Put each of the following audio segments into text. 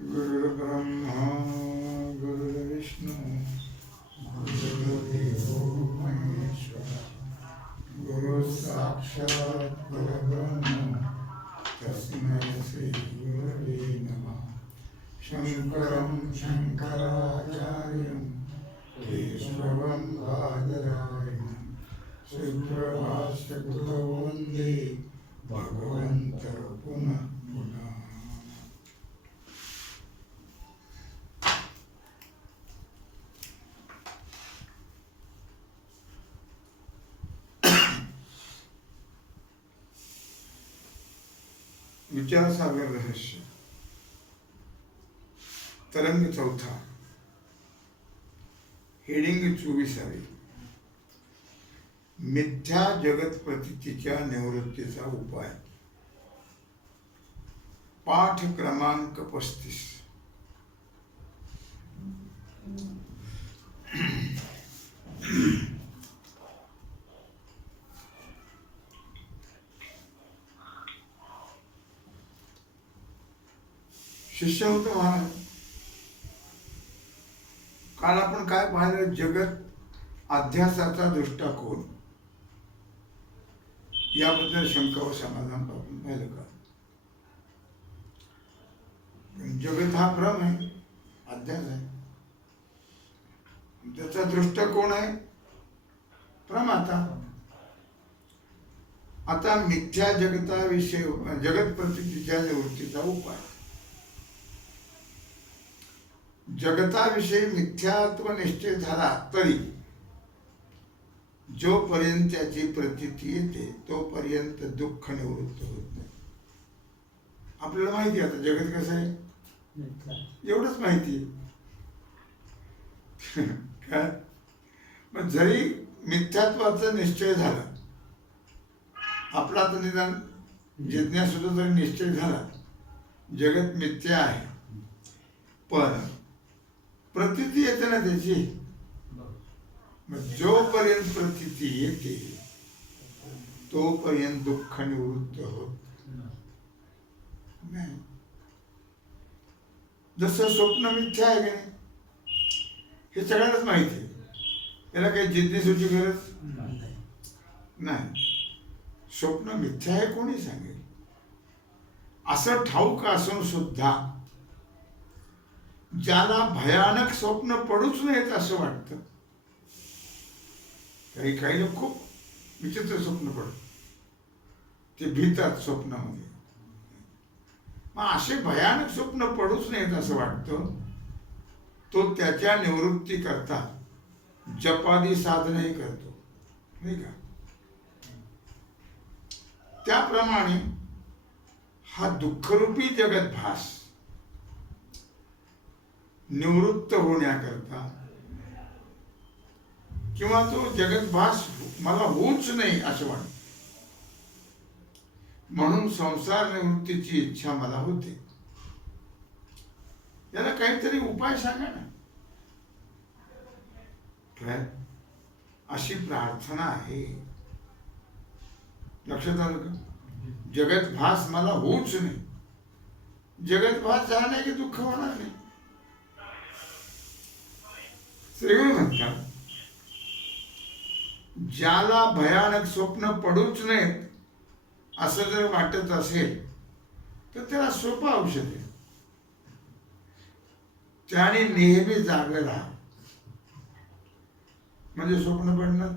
गुरुर्ब्रह्मा गुरुर्विष्णु गुरुर्देवो महेश्वरः गुरुः साक्षात् परब्रह्म तस्मै श्री गुरवे नमः। शंकरं शंकराचार्यं केशवं बादरायणं सुप्रभातकृतो वन्दे भगवन्तः पुनः पुनः। विचारसागर रहस्य तरंग चौथा हेडिंग 24वी मिथ्या जगत प्रतीतीच्या निवृत्तीचा उपाय पाठ क्रमांक 35। शिष्यवंत महाराज, काल आपण काय पाहिलं? जगत अध्यासाचा दृष्टिकोन याबद्दल शंका व समाधान पाहिलं का? जगत हा भ्रम आहे, अध्यास आहे, त्याचा दृष्टिकोन आहे प्रमाता। आता मिथ्या जगताविषयी जगत प्रतीतीच्या निवृत्तीचा उपाय। जगताविषयी मिथ्यात्व निश्चय झाला तरी जोपर्यंत त्याची प्रतीती येते तोपर्यंत दुःख निवृत्त होत नाही। आपल्याला माहिती आहे आता जगत कसं आहे, एवढंच माहिती आहे काय? मग जरी मिथ्यात्वाचा निश्चय झाला, आपला तर निदान जिज्ञासूचा जरी निश्चय झाला जगत मिथ्या आहे, पण प्रतीती येते ना त्याची। मग जोपर्यंत प्रतीती येते तोपर्यंत दुःख निवृत्त होत नाही। जसं स्वप्न मिथ्या आहे की नाही हे सगळ्यांनाच माहिती आहे, याला काही जिज्ञासूची गरज नाही। स्वप्न मिथ्या आहे कोणी सांगेल? असं ठाऊक असून सुद्धा ज्याला भयानक स्वप्न पडूच नयेत असं वाटतं, काही काही लोक खूप विचित्र स्वप्न पडत, ते भीतात स्वप्नामध्ये। मग असे भयानक स्वप्न पडूच नयेत असं वाटतं, तो त्याच्या निवृत्ती करता जपादी साधनही करतो, नाही का? त्याप्रमाणे हा दुःखरूपी जगतभास निवृत्त होण्याकरता किंवा तो जगतभास मला होऊच नाही असं वाटतं, म्हणून संसार निवृत्तीची इच्छा मला होते। याला काहीतरी उपाय सांगा ना। काय अशी प्रार्थना आहे, लक्षात आलं का? जगतभास मला होऊच नाही, जगतभास झाला नाही की दुःख होणार नाही। श्रीगुरु म्हणतात, ज्याला भयानक स्वप्न पडूच नयेत असं जर वाटत असेल तर त्याला सोपं औषध आहे, त्याने नेहमी जागे राहा। म्हणजे स्वप्न पडणं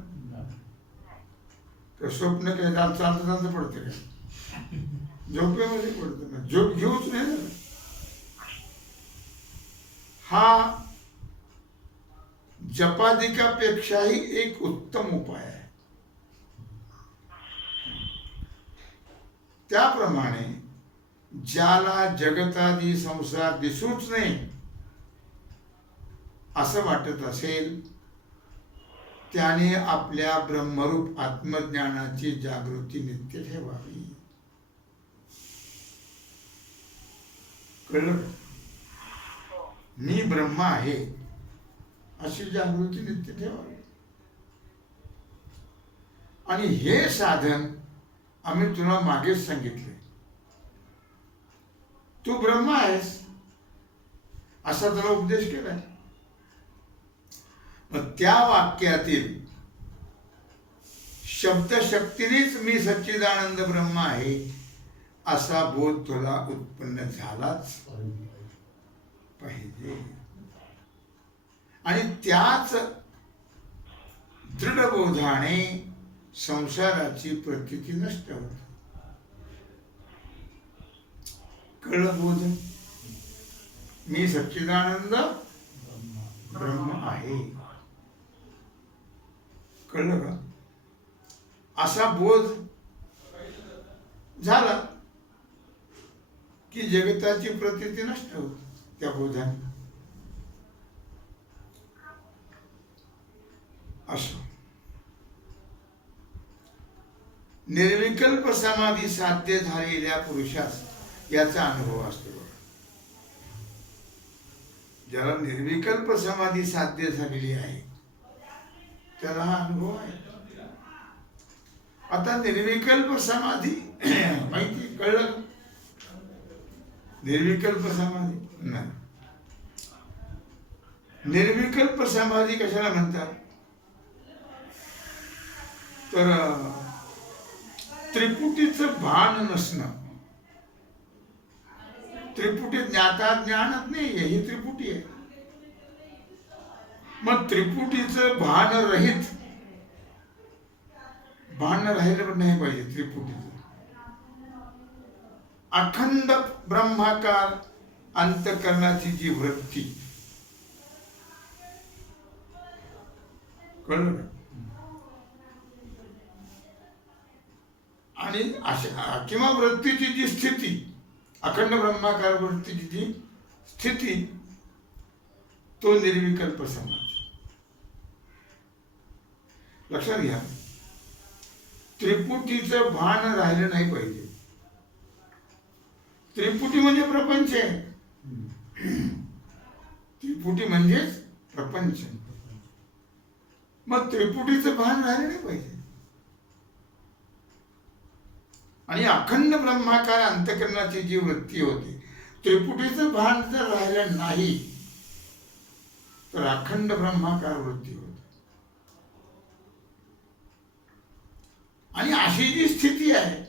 तर स्वप्न काय चालतं चालतं पडतं काय? झोपेमध्ये पडतं ना, झोप घेऊच नाही ना। हा जपादिकापेक्षाही एक उत्तम उपाय आहे। त्याप्रमाणे ज्याला जगतादी संसार दिसूच नाही असं वाटत असेल त्याने आपल्या ब्रह्मरूप आत्मज्ञानाची जागृती नित्य ठेवावी। कळलं? मी ब्रह्म आहे अशी जागृती नित्य ठेवावी। आणि हे साधन आम्ही तुला मागेच सांगितले, तू ब्रह्म आहेस, असा त्याला उपदेश केलाय. मग त्या वाक्यातील शब्दशक्तीनेच मी सच्चिदानंद ब्रह्म आहे असा बोध तुला उत्पन्न झालाच पाहिजे. आणि त्याच दृढबोधाने संसाराची प्रतीती नष्ट होते. कळलं बोध? मी सच्चिदानंद ब्रह्म आहे. कळलं का? असा बोध झाला की जगताची प्रतीती नष्ट होते त्या बोधाने. असो निर्विकल्प समाधी साध्य झालेल्या पुरुषास याचा अनुभव असतो. ज्याला निर्विकल्प समाधी साध्य झालेली आहे त्याला हा अनुभव आहे. आता निर्विकल्प समाधी माहिती कळलं? निर्विकल्प समाधी नाही. निर्विकल्प समाधी कशाला म्हणतात? तर त्रिपुटीचं भान नसणं. त्रिपुटी ज्ञाता ज्ञानच नाही, ही त्रिपुटी आहे. मग त्रिपुटीचं भान रहित, भान राहिलं पण नाही पाहिजे त्रिपुटीचं. अखंड ब्रह्माकार अंतःकरणाची जी वृत्ती, कळलं का? आणि अशा किंवा वृत्तीची जी स्थिती, अखंड ब्रह्माकार वृत्तीची जी स्थिती, तो निर्विकल्प समाधी. लक्षात घ्या, त्रिपुटीचं भान राहिलं नाही पाहिजे. त्रिपुटी म्हणजे प्रपंच आहे. त्रिपुटी म्हणजेच प्रपंच. मग त्रिपुटीचं भान राहिलं नाही पाहिजे. आणि अखंड ब्रह्माकार अंतःकरणाची जी वृत्ती होती, त्रिपुटीचं भान जर राहिलं नाही तर अखंड ब्रह्माकार वृत्ती होती. आणि अशी जी स्थिती आहे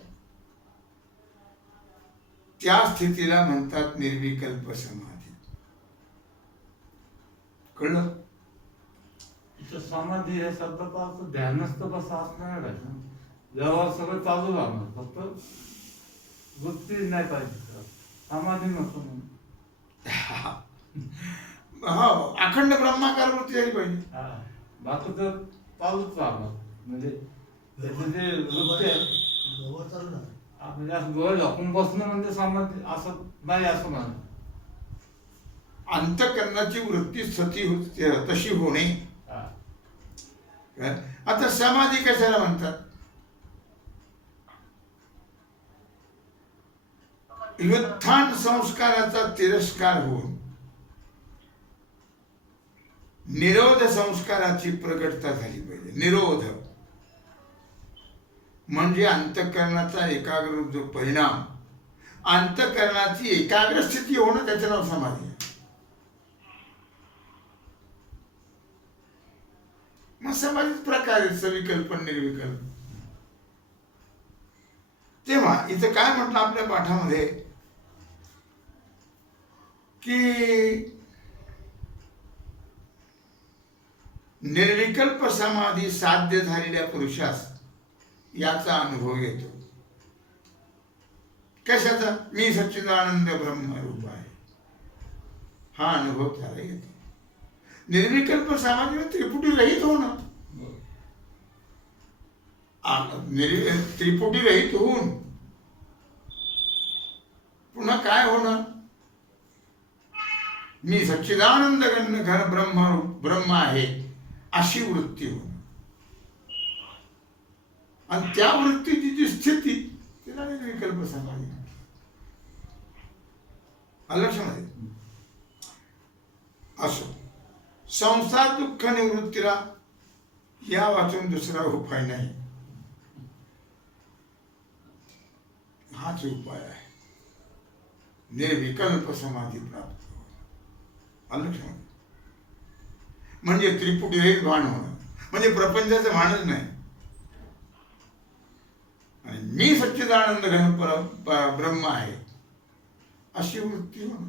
त्या स्थितीला म्हणतात निर्विकल्प समाधी. कळलं? समाधी हे शब्दाचा अर्थ ध्यानस्थ बसा असणार आहे. जेव्हा सगळं चालू राहणार, फक्त वृत्ती नाही पाहिजे, समाधी नसतो म्हणून. हो, अखंड ब्रह्माकार वृत्ती झाली पाहिजे. बाकी तर चालूच राहणार. म्हणजे त्याचे जे वृत्ती आहे, म्हणजे असं डोळे झाकून बसणं म्हणजे समाधी असं नाही, असं म्हणा. अंतःकरणाची वृत्ती तशी होणे. आता समाधी कशाला म्हणतात? व्युत्थान संस्काराचा तिरस्कार होऊन निरोध संस्काराची प्रगटता झाली पाहिजे. निरोध म्हणजे अंतःकरणाचा एकाग्र जो परिणाम, अंतःकरणाची एकाग्र स्थिती होणं, त्याचं नाव समाधी आहे. मग समाधीच प्रकार आहे, सविकल्प निर्विकल्प. तेव्हा इथं काय म्हटलं आपल्या पाठामध्ये की निर्विकल्प समाधी साध्य झालेल्या पुरुषास याचा अनुभव येतो. कशाचा? मी सच्चिदानंद ब्रह्मरूप आहे, हा अनुभव त्याला येतो. निर्विकल्प समाधी त्रिपुटी रहित होणं. त्रिपुटी रहित होऊन पुन्हा काय होणं? मी सच्चिदानंद घन ब्रह्म आहे अशी वृत्ती होणं. आणि त्या वृत्तीची जी स्थिती, तिला निर्विकल्प समाधी. लक्षामध्ये असो, संसार दुःख निवृत्तीला या वाचून दुसरा उपाय नाही, हाच उपाय आहे. निर्विकल्प समाधी प्राप्त हो. आलं लक्षात? म्हणजे त्रिपुटी रहित भान होणं म्हणजे प्रपंचाचं भानच नाही. आणि मी सच्चिदानंद घन ब्रह्म आहे अशी वृत्ती होणं.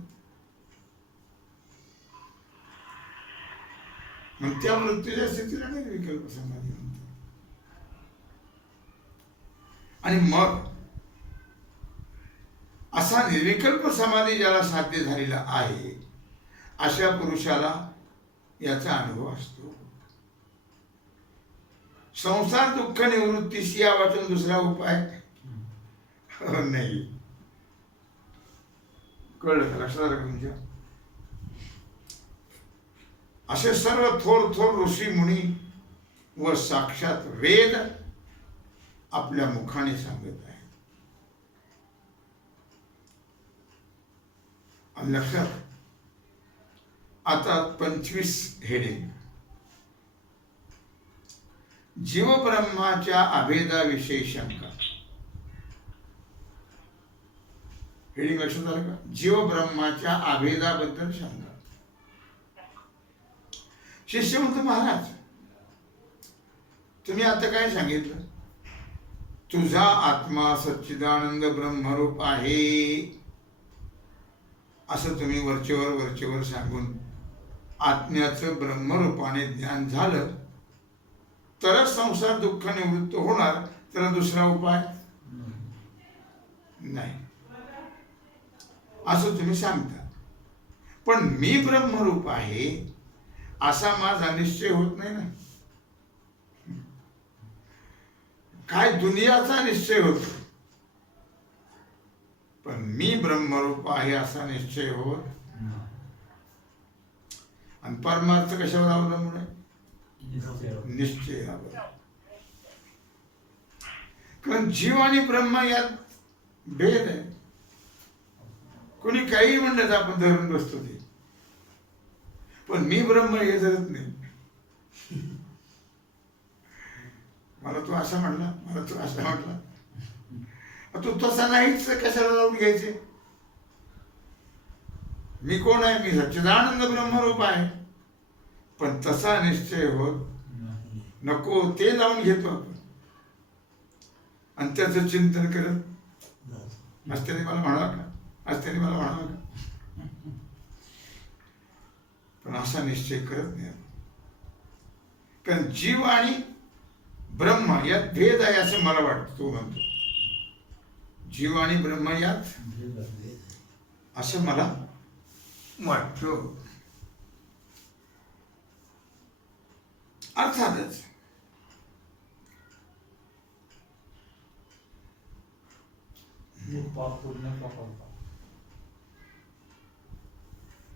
मग त्या वृत्तीच्या स्थितीला निर्विकल्प समाधी म्हणतात. आणि मग असा निर्विकल्प समाधी ज्याला साध्य झालेला आहे अशा पुरुषाला याचा अनुभव असतो. संसार दुःख निवृत्तीस या वाचून दुसरा उपाय नाही. कळलं का? लक्षात आलं का तुमच्या? असे सर्व थोर थोर ऋषी मुनी व साक्षात वेद आपल्या मुखाने सांगत आहे. लक्षात. आता 25 हेडिंग. जीवब्रह्माच्या अभेदाविषयी शंका. हेडिंग लक्षात आलं का? जीवब्रह्माच्या अभेदाबद्दल शंका. शिष्य म्हणतो महाराज तुम्ही आता काय सांगितलं? तुझा आत्मा सच्चिदानंद ब्रह्मरूप आहे असं तुम्ही वरचेवर सांगून आत्म्याचं ब्रह्मरूपाने ज्ञान झालं तरच संसार दुःख निवृत्त होणार. त्याला दुसरा उपाय नाही असं तुम्ही सांगता. पण मी ब्रह्मरूप आहे असा माझा निश्चय होत नाही ना. काय दुनियाचा निश्चय होतो पण मी ब्रह्मरूप आहे असा निश्चय होत. आणि परमार्थ कशावर अवलंबून आहे? निश्चयावर. कारण जीव आणि ब्रह्म यात भेद आहे. कोणी काही म्हणलं तर आपण धरून बसतो ते. पण मी ब्रह्म हे धरत नाही. मला तू असा म्हणला, मला तू असा म्हटला, तू तसा नाहीच कशाला लावून घ्यायचे? मी कोण आहे? मी सच्चिदानंद ब्रह्मरूप आहे. पण तसा निश्चय होत नको ते लावून घेतो आपण आणि त्याचं चिंतन करत असत्याने मला म्हणावं का? असत्याने मला म्हणावं का? पण असा निश्चय करत नाही. कारण जीव आणि ब्रह्म यात भेद आहे असं मला वाटतं. तो म्हणतो जीव आणि ब्रह्म यात असं मला वाटतं. अर्थातच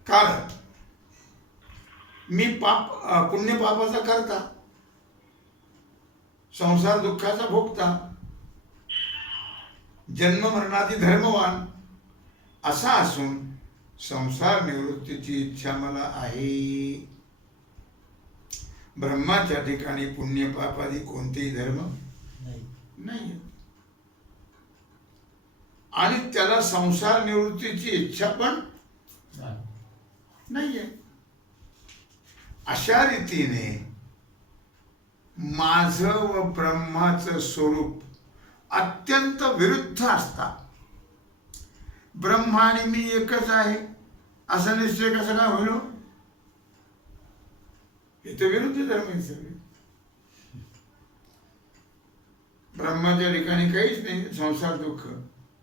कारण मी पुण्य पापाचा करता, संसार दुःखाचा भोगता, जन्म मरणाची धर्मवान असा असून संसार निवृत्तीची इच्छा मला आहे. ब्रह्माच्या ठिकाणी पुण्य पापादी कोणतेही धर्म नाही आणि त्याला संसार निवृत्तीची इच्छा पण नाहीये. अशा रीतीने माझं व ब्रह्माचं स्वरूप अत्यंत विरुद्ध असता ब्रह्म आणि मी एकच आहे असा निश्चय कसा काय होईल? हे तर विरुद्ध धर्म आहे सगळे. ब्रह्माच्या ठिकाणी काहीच नाही संसार दुःख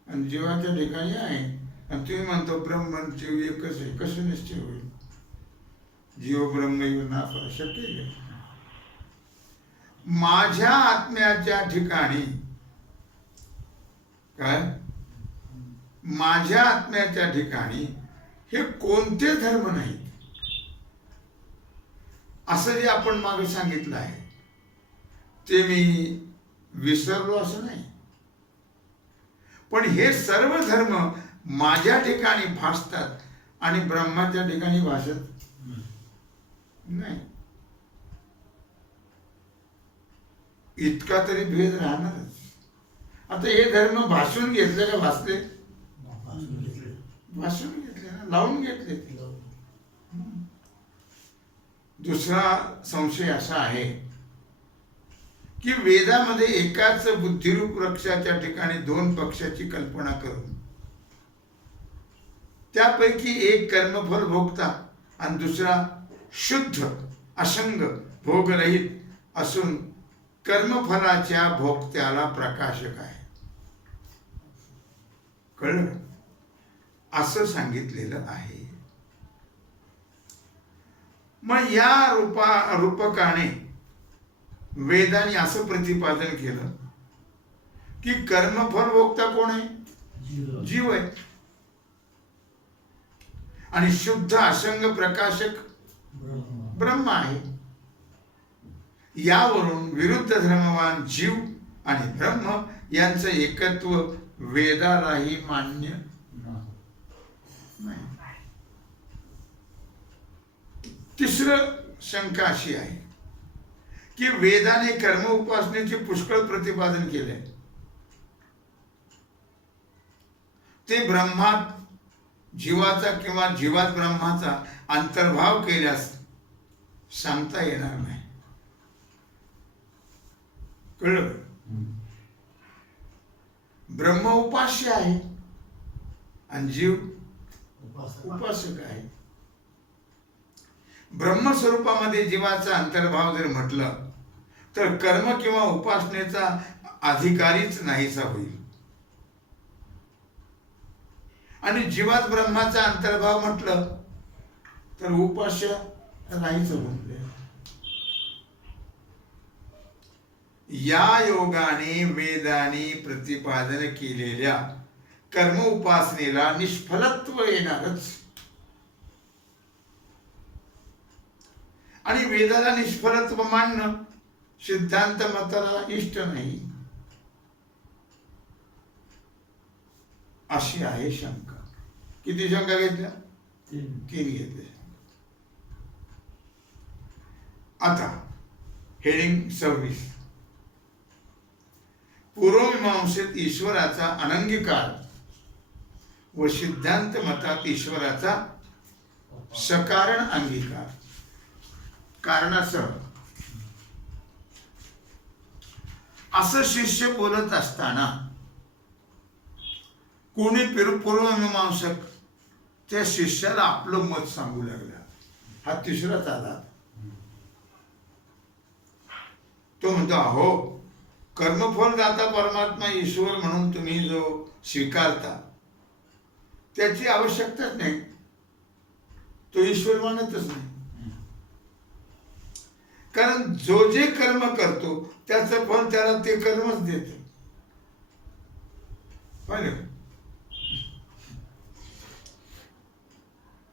आणि जीवाच्या ठिकाणी आहे आणि तुम्ही म्हणतो ब्रह्म जीव एकच आहे. कसं निश्चय होईल? जीव ब्रह्म नाफा शक्य आहे. माझ्या आत्म्याच्या ठिकाणी काय? माझ्या आत्म्याच्या ठिकाणी हे कोणते धर्म नाहीत असं जे आपण मागे सांगितलं आहे ते मी विसरलो असं नाही. पण हे सर्व धर्म माझ्या ठिकाणी भासतात आणि ब्रह्माच्या ठिकाणी भासत नाही. इतका तरी भेद राहणारच. आता हे धर्म भासून घेतले का भासले? भासून घेतले ना, लावून घेतले. दुसरा संशय असा आहे की वेदामध्ये एकाच बुद्धिरूप वृक्षाच्या ठिकाणी दोन पक्षाची कल्पना करून त्यापैकी एक कर्मफल भोगता आणि दुसरा शुद्ध असंग भोगरहित असून कर्मफलाच्या भोगत्याला प्रकाशक आहे. कळलं? असं सांगितलेलं आहे. मग या रूपकाने वेदाने असं प्रतिपादन केलं की कर्मफल भोगता कोण आहे? जीव आहे. आणि शुद्ध असंग प्रकाशक ब्रह्म आहे. यावरून विरुद्ध धर्मवान जीव आणि ब्रह्म यांचं एकत्व वेदालाही मान्य नाही. तिसरं शंका अशी आहे की वेदाने कर्म उपासनेचे पुष्कळ प्रतिपादन केले. ते ब्रह्मात जीवाचा किंवा जीवात ब्रह्माचा अंतर्भाव केल्यास सांगता येणार नाही. कळलं? ब्रह्म उपास्य आहे आणि जीव उपासक आहे. ब्रह्मस्वरूपामध्ये जीवाचा अंतर्भाव जर म्हटलं तर कर्म किंवा उपासनेचा अधिकारीच नाहीसा होईल. आणि जीवात ब्रह्माचा अंतर्भाव म्हटलं तर उपास्य नाहीच होईल. या योगाने वेदाने प्रतिपादन केलेल्या कर्म उपासनेला निष्फलत्व येणारच. आणि वेदाला निष्फलत्व मानणं सिद्धांत मताला इष्ट नाही. अशी आहे शंका. किती शंका घेतल्या? 3 घेतल्या. आता हेडिंग 26. पूर्वमीमांसेत ईश्वराचा अनंगीकार व सिद्धांत मतात ईश्वराचा सकारण अंगीकार. कारणासह असं शिष्य बोलत असताना कोणी पूर्वमीमांसक त्या शिष्याला आपलं मत सांगू लागला. हा तिसराच आला. तो म्हणतो, अहो कर्मफल दाता परमात्मा ईश्वर म्हणून तुम्ही जो स्वीकारता त्याची आवश्यकताच नाही. तो ईश्वर मानतच नाही. कारण जो जे कर्म करतो त्याचं फल त्याला ते कर्मच देत.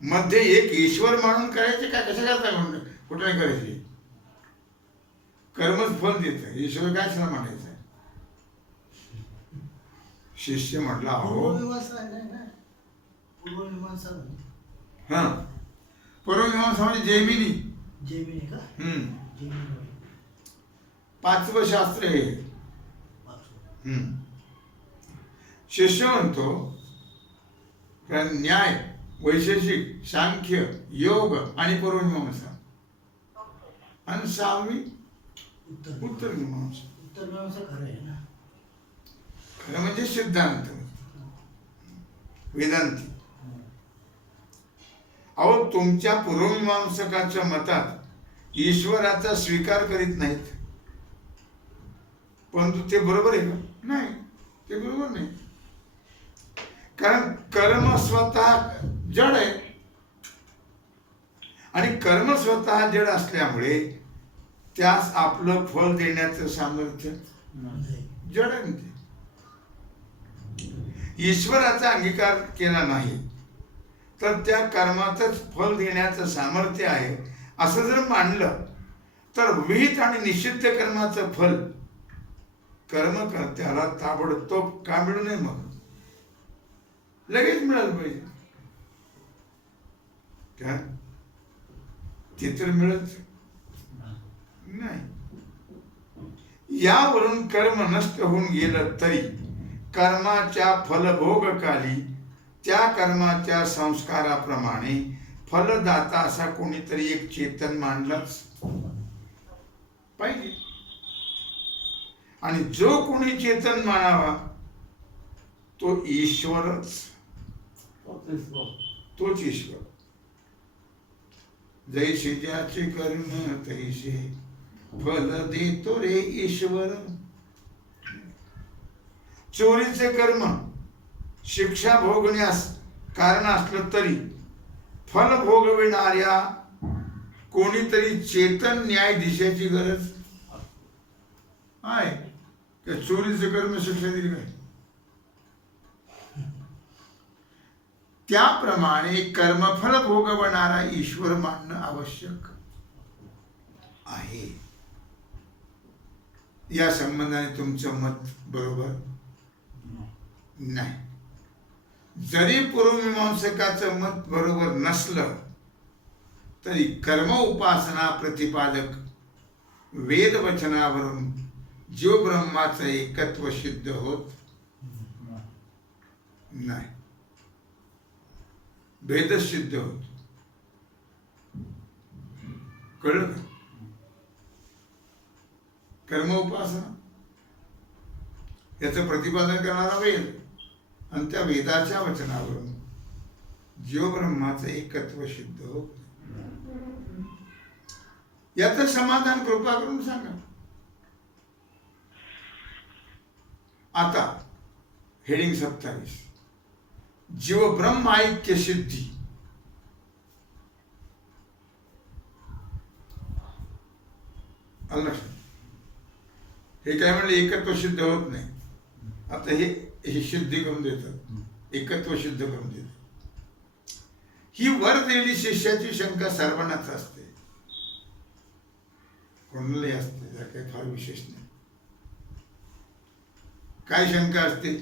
मध्ये एक ईश्वर मानून करायचे काय? कशा करता? कुठे नाही करायचे. कर्मच फल देत. ईश्वर काय सर म्हणायचं? शिष्य म्हटला, अहो हा पूर्वमीमांसा म्हणजे जैमिनी का? 5वं शास्त्र आहे. शिष्य म्हणतो न्याय, वैशेषिक, सांख्य, योग आणि पूर्वमीमांसा आणि 6वी उत्तर मीमांसा. खरं म्हणजे सिद्धांत वेदांती. अहो तुमच्या पूर्वमीमांसकाच्या मतात ईश्वराचा स्वीकार करीत नाहीत. परंतु ते बरोबर आहे का? नाही, ते बरोबर नाही. कारण कर्म स्वतः जड आहे आणि कर्म स्वतः जड असल्यामुळे त्यास आपलं फल देण्याचं सामर्थ्य जड आहे. ईश्वराचा अंगीकार केला नाही तर त्या कर्माचंच फल देण्याचं सामर्थ्य आहे असं जर मानलं तर विहित आणि निषिद्ध कर्माचं फल कर्मकर्त्याला ताबडतोब का मिळू नये? मग लगेच मिळालं पाहिजे. काय ते तर मिळत नाही. यावरून कर्म नष्ट होऊन गेलं तरी कर्माच्या फलभोगकाली त्या कर्माच्या संस्काराप्रमाणे फलदाता असा कोणीतरी एक चेतन मांडलाच पाहिजे. आणि जो कोणी चेतन मानावा तो ईश्वरच, तोच ईश्वर. जैसे ज्याचे कर्म तैसे फल देतो रे ईश्वर. चोरीचे कर्म शिक्षा भोगण्यास कारण असलं तरी फल भोगविणाऱ्या कोणीतरी चेतन न्यायाधीशाची गरज आहे. त्या चोरीचे कर्म शिक्षा दिली काय? त्याप्रमाणे कर्मफल भोगवणारा ईश्वर मानणं आवश्यक आहे. या संबंधाने तुमचं मत बरोबर नाही. जरी पूर्वमीमांसकाचं मत बरोबर नसलं तरी कर्म उपासना प्रतिपादक वेद वचनावरून जीव ब्रह्माचं एकत्व सिद्ध होत नाही, भेद सिद्ध होत. कळलं का? कर्म उपासना याचं प्रतिपादन करणारा वेद आणि त्या वेदाच्या वचनावरून जीव ब्रह्माचं एकत्व सिद्ध होत. याचं समाधान कृपा करून सांगा. आता हेडिंग 27 जीव ब्रह्म ऐक्य सिद्धी. हे काय म्हणले एकत्व सिद्ध होत नाही. आता हे सिद्धी करून देतात, एकत्व सिद्ध करून देतात. ही वर दिलेली शिष्याची शंका सर्वांनाच असते, कोणालाही असते, या काही फार विशेष नाही. काय शंका असते?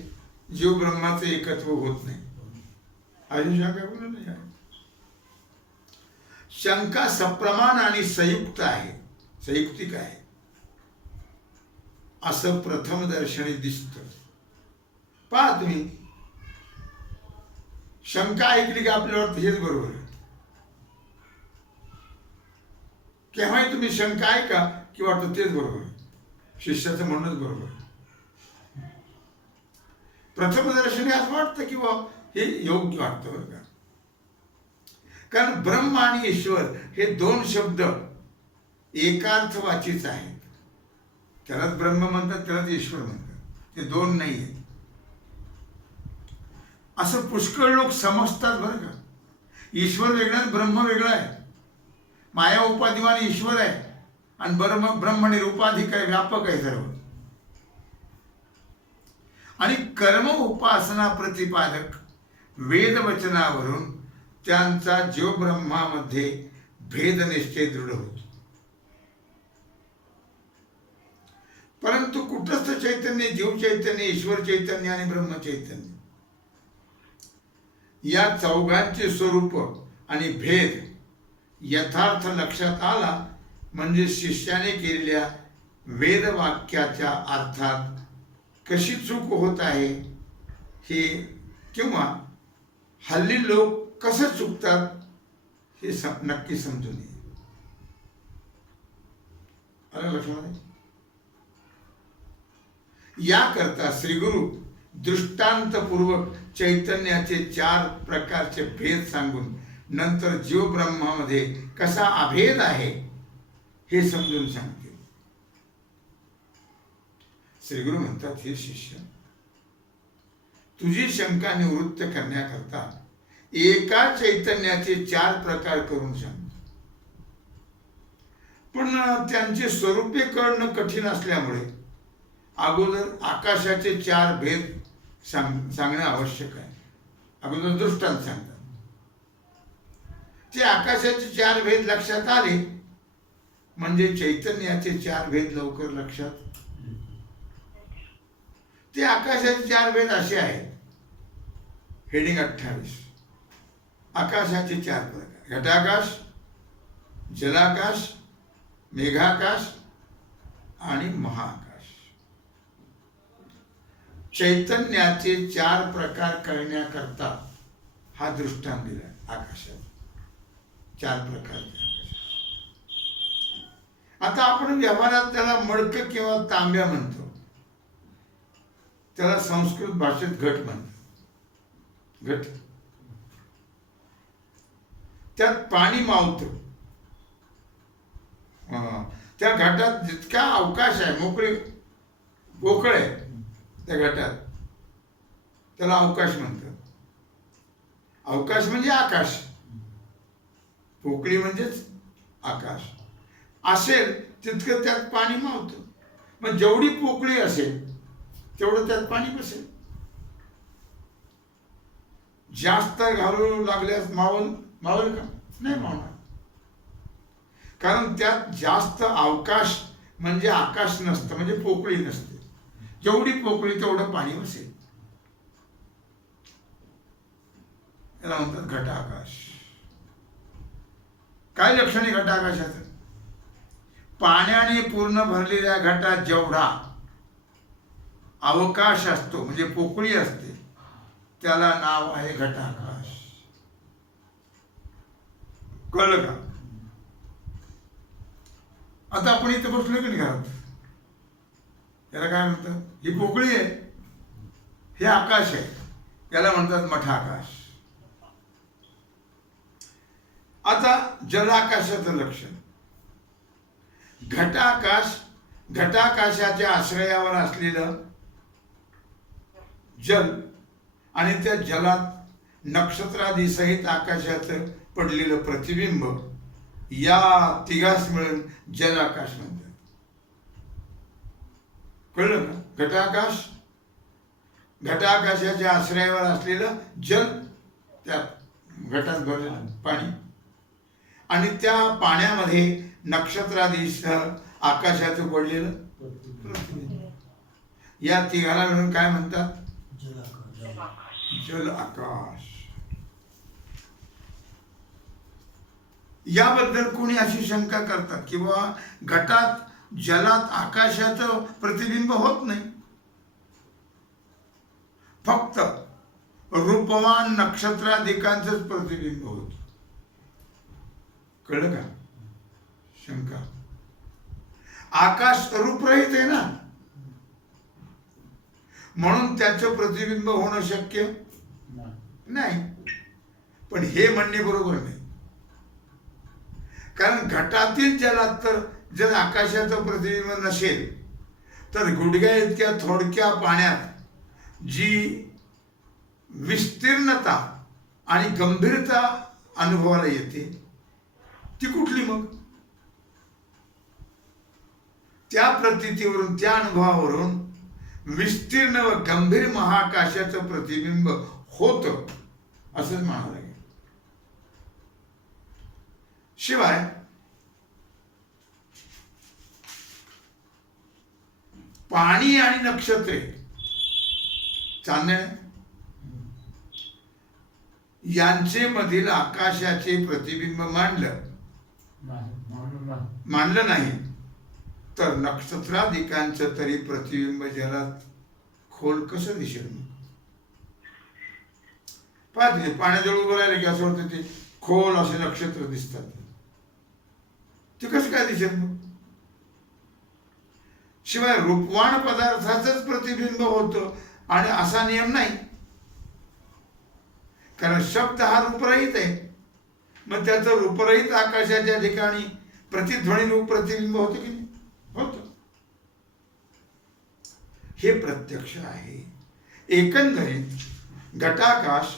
जीव ब्रह्माचं एकत्व होत नाही, अशी शंका कोणाला आहे? शंका सप्रमाण आणि संयुक्त आहे, संयुक्तिक आहे असं प्रथम दर्शनी दिसतं. पहा तुम्ही, शंका ऐकली की आपल्याला वाटतं हेच बरोबर आहे. केव्हाही तुम्ही शंका ऐका की वाटतं तेच बरोबर आहे, शिष्याचं म्हणणंच बरोबर आहे. प्रथमदर्शनी असं वाटतं की बा हे योग्य वाटतं बरं का. कारण ब्रह्म आणि ईश्वर हे दोन शब्द एकार्थवाचीच आहेत. त्यालाच ब्रह्म म्हणतात, त्यालाच ईश्वर म्हणतात, ते दोन नाही आहेत असं पुष्कळ लोक समजतात बरं का. ईश्वर वेगळा आणि ब्रह्म वेगळा आहे. माया उपाधिवान ईश्वर आहे आणि ब्रह्म निरुपाधिक आहे, व्यापक आहे सर्व. आणि कर्म उपासना प्रतिपादक वेद वचनावरून त्यांचा जीव ब्रह्मामध्ये भेद निश्चय दृढ होतो. परंतु कुटस्थ चैतन्य, जीव चैतन्य, ईश्वर चैतन्य आणि ब्रह्म चैतन्य या चौघांचे स्वरूप आणि भेद यथार्थ लक्षात आला म्हणजे शिष्याने केलेल्या वेदवाक्याच्या अर्थात कशी चूक होत आहे हे, किंवा हल्ली लोक कसं चुकतात हे नक्की समजून येईल. अरे लक्षात, याकरता श्रीगुरु दृष्टांतपूर्वक चैतन्याचे 4 प्रकारचे भेद सांगून नंतर जीव ब्रह्मामध्ये कसा अभेद आहे हे समजून सांगतील. श्रीगुरु म्हणतात, हे शिष्य, तुझी शंका निवृत्त करण्याकरता एका चैतन्याचे 4 प्रकार करून सांग. पण त्यांची स्वरूपे कळणं कठीण असल्यामुळे अगोदर आकाशाचे 4 भेद सांगणं आवश्यक आहे. अगोदर दृष्टांत सांगतात. ते आकाशाचे 4 भेद लक्षात आले म्हणजे चैतन्याचे 4 भेद लवकर लक्षात. ते आकाशाचे 4 भेद असे आहेत. हेडिंग 28 आकाशाचे 4 प्रकार: घटाकाश, जलाकाश, मेघाकाश आणि महाकाश. चैतन्याचे 4 प्रकार कळण्याकरता हा दृष्टांत दिला आकाशात. 4 प्रकारचे आकाश. आता आपण व्यवहारात त्याला मडकं किंवा तांब्या म्हणतो, त्याला संस्कृत भाषेत घट म्हणतात. घट, त्यात पाणी मावतं. त्या घाटात जितका अवकाश आहे, मोकळी पोकळ आहे त्या घाटात, त्याला अवकाश म्हणतात. अवकाश म्हणजे आकाश, पोकळी म्हणजेच आकाश. असेल तितकं त्यात पाणी मावतं. मग जेवढी पोकळी असेल तेवढं त्यात पाणी बसेल. जास्त घालू लागल्यास मावेल का? नाही मावणार. कारण त्यात जास्त अवकाश म्हणजे आकाश नसतं, म्हणजे पोकळी नसते. जेवढी पोकळी तेवढं पाणी बसेल. याला म्हणतात घटाकाश. काय लक्षण आहे घटाकाशाचं? पाण्याने पूर्ण भरलेल्या घटात जेवढा अवकाश असतो, म्हणजे पोकळी असते, त्याला नाव आहे घटाकाश. कळलं का? आता आपण इथे बसलो की नाही घरात, याला काय म्हणतात? ही पोकळी आहे, हे आकाश आहे, याला म्हणतात मठाकाश. आता जलाकाशाचं लक्षण. घटाकाश, घटाकाशाच्या आश्रयावर असलेलं जल आणि त्या जलात नक्षत्रादी सहित आकाशाचं पडलेलं प्रतिबिंब, या तिघास मिळून जलाकाश म्हणतात. कळलं का? घटाकाश, घटाकाशाच्या आश्रयावर असलेलं जल, त्या घटात भरलेलं पाणी, आणि त्या पाण्यामध्ये नक्षत्रादीसह आकाशाचं पडलेलं प्रतिबिंब, या तिघाला मिळून काय म्हणतात? जल आकाश. याबद्दल कोणी अशी शंका करतात की बाबा घटात जलात आकाशाचं प्रतिबिंब होत नाही, फक्त रूपवान नक्षत्रादिकांचंच प्रतिबिंब होत. कळलं का? शंका. आकाश रूपरहित आहे ना, म्हणून त्याचं प्रतिबिंब होणं शक्य नाही. पण हे म्हणणे बरोबर नाही. कारण घटातील जलात तर जर आकाशाचं प्रतिबिंब नसेल, तर गुडघ्या इतक्या थोडक्या पाण्यात जी विस्तीर्णता आणि गंभीरता अनुभवाला येते, ती कुठली मग? त्या प्रतीतीवरून, त्या अनुभवावरून विस्तीर्ण व गंभीर महाकाशाचं प्रतिबिंब होतं असंच म्हणावं लागेल. शिवाय पाणी आणि नक्षत्रे, चांदणे, यांचे मधील आकाशाचे प्रतिबिंब मानलं नाही, तर नक्षत्रादिकांचं तरी प्रतिबिंब जलात खोल कसं दिसेल? पाहते पाण्याजवळ उभं राहिलं की असं वाटतं ते खोल असे नक्षत्र दिसतात. ते कसं काय दिसेल मग? शिवाय रूपवान पदार्थाचंच प्रतिबिंब होतं आणि असा नियम नाही. कारण शब्द हा रूपरहित आहे, मग त्याचं रूपरहित आकाशाच्या ठिकाणी प्रतिध्वनी रूप प्रतिबिंब होतं की नाही? होतं. हे प्रत्यक्ष आहे. एकंदरीत घटाकाश,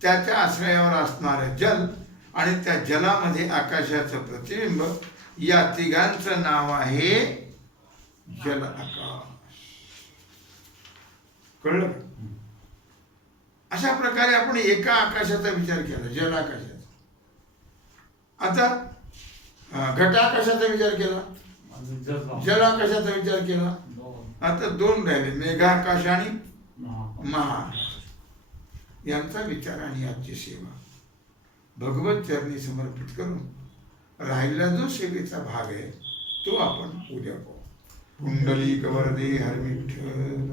त्याच्या आश्रयावर असणारं जल आणि त्या जलामध्ये आकाशाचं प्रतिबिंब, या तिघांचं नाव आहे जल आकाश. कळलं? अशा प्रकारे आपण एका आकाशाचा विचार केला, जल आकाशाचा. आता घटाकाशाचा विचार केला, जल आकाशाचा विचार केला. आता दोन राहिले, मेघाकाश आणि महाआकाश. यांचा विचार आणि याची सेवा भगवत चरणी समर्पित करून राहिलेला जो सेवेचा भाग आहे तो आपण उद्या पाहू. पुंडलिक वरदे हर विठ्ठल,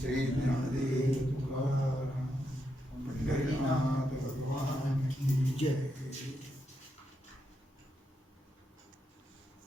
श्री ज्ञानदेव तुकाराम, पंढरीनाथ भगवान की जय.